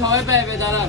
সবাই পাইবে দাঁড়ান।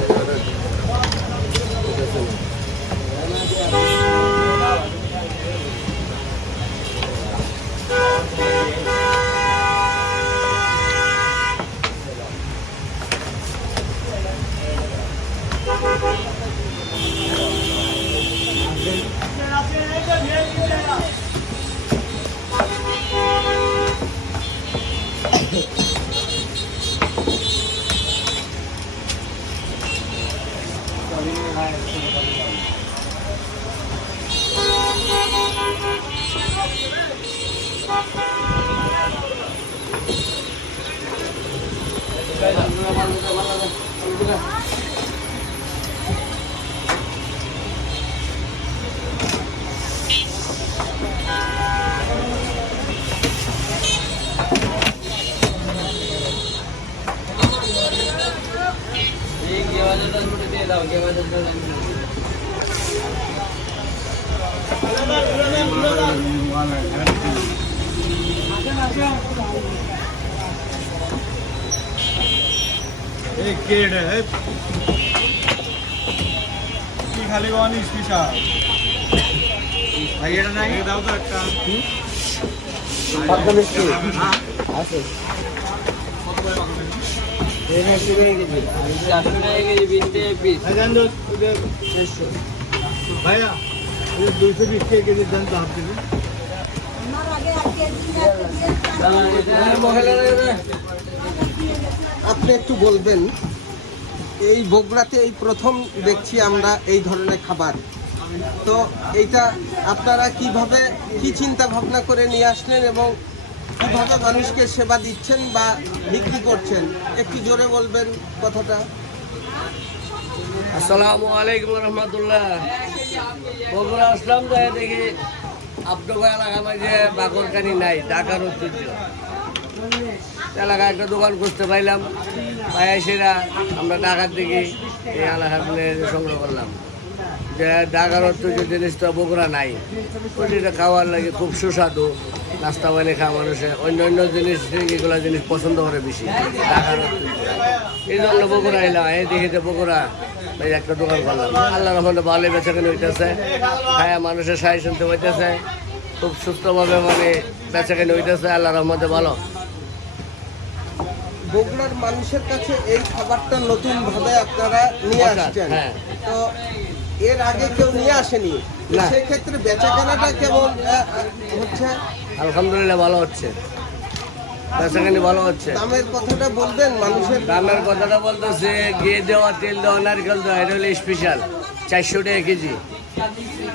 Thank you. एक केड है। की खाली वाणी इसकी शाह भाई तो नहीं दाव तो का पकड़ इसकी हाँ हाँ। से আপনি আপনি একটু বলবেন, এই বগুড়াতে এই প্রথম দেখছি আমরা এই ধরনের খাবার। তো এইটা আপনারা কীভাবে, কি চিন্তা ভাবনা করে নিয়ে আসলেন এবং কীভাবে মানুষকে সেবা দিচ্ছেন বা বিক্রি করছেন, একটু জোরে বলবেন কথাটা। আসসালামু আলাইকুম রহমতুল্লাহ। আসলাম তো দেখি আপনাকে এলাকা মাঝে বাকরকানি নাই, ঢাকার ঐতিহ্য। এলাকায় একটা দোকান খুঁজতে পাইলাম পায়াসিরা আমরা ঢাকার দিকে এই মিলে সংগ্রহ করলাম। যে ঢাকার যে জিনিসটা বগুড়া নাই। ওইটা খাওয়ার লাগে খুব সুস্বাদু। নাস্তা বানিয়ে খাওয়া মানুষে। অন্য অন্য জিনিস এগুলো জিনিস পছন্দ করে বেশি। ঢাকার ঐতিহ্য এই জন্য বগুড়া এলাম। এই দেখিতে বগুড়া এই একটা দোকান করলাম। আল্লাহ রহমতে ভালো বেচা কেন হইতেছে। খায়া মানুষের সাহায্য শুনতে হইতেছে খুব সুস্থভাবে মানে বেচা কেন হইতেছে। আল্লাহ রহমতে ভালো। বগুড়ার মানুষের কাছে এই খাবারটা নতুন ভাবে আপনারা নিয়ে আসছেন। হ্যাঁ। তো এর আগে কেউ নিয়ে আসেনি। না। সেক্ষেত্রে বেচা কেনাটা কেমন হচ্ছে আলহামদুলিল্লাহ ভালো হচ্ছে। ভালো হচ্ছে। দামের কথাটা বলবেন মানুষের? দামের কথাটা বলতেছে ঘি দেওয়া তেল দেওয়া নারকেল দেওয়া এটা হলো স্পেশাল চারশো টাকা কেজি।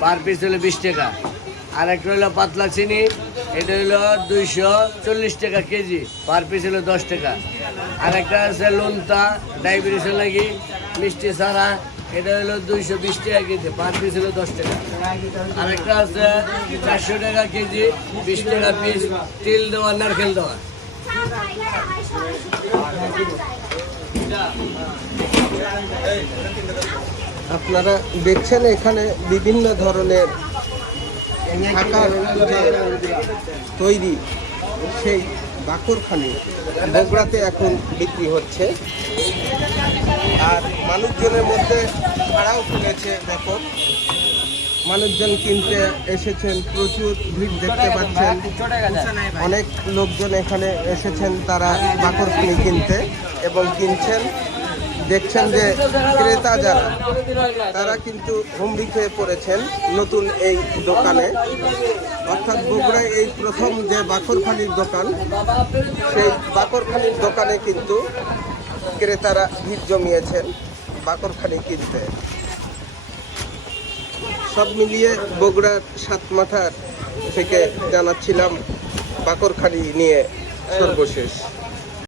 পার পিস হলো বিশ টাকা। আর একটা হলো পাতলা চিনি এটা হলো দুইশো চল্লিশ টাকা কেজি। পার পিস হলো দশ টাকা। আর একটা আছে লোনতা ডায়াবেটিসের লাগি মিষ্টি ছাড়া এটা হলো দুইশো বিশ টাকা কেজি, পার পিস হলো দশ টাকা। আর একটা আছে চারশো টাকা কেজি, বিশ টাকা পিস তেল দেওয়া, নারকেল দেওয়া। আপনারা দেখছেন এখানে বিভিন্ন ধরনের ঢাকার তৈরি, সেই বাকরখানি বগুড়াতে এখন বিক্রি হচ্ছে। আর মানুষজনের মধ্যে ছাড়াও ফেলেছে এখন মানুষজন কিনতে এসেছেন, প্রচুর ভিড় দেখতে পাচ্ছেন। অনেক লোকজন এখানে এসেছেন তারা বাকরখানি কিনতে এবং কিনছেন। দেখছেন যে ক্রেতা যারা, তারা কিন্তু হুমড়ি খেয়ে পড়েছেন নতুন এই দোকানে। অর্থাৎ বগুড়ায় এই প্রথম যে বাকরখানির দোকান, সেই বাকরখানির দোকানে কিন্তু ক্রেতারা ভিড় জমিয়েছেন বাকরখানি কিনতে। সব মিলিয়ে বগুড়ার সাত মাথার থেকে জানাচ্ছিলাম বাকরখানি নিয়ে সর্বশেষ।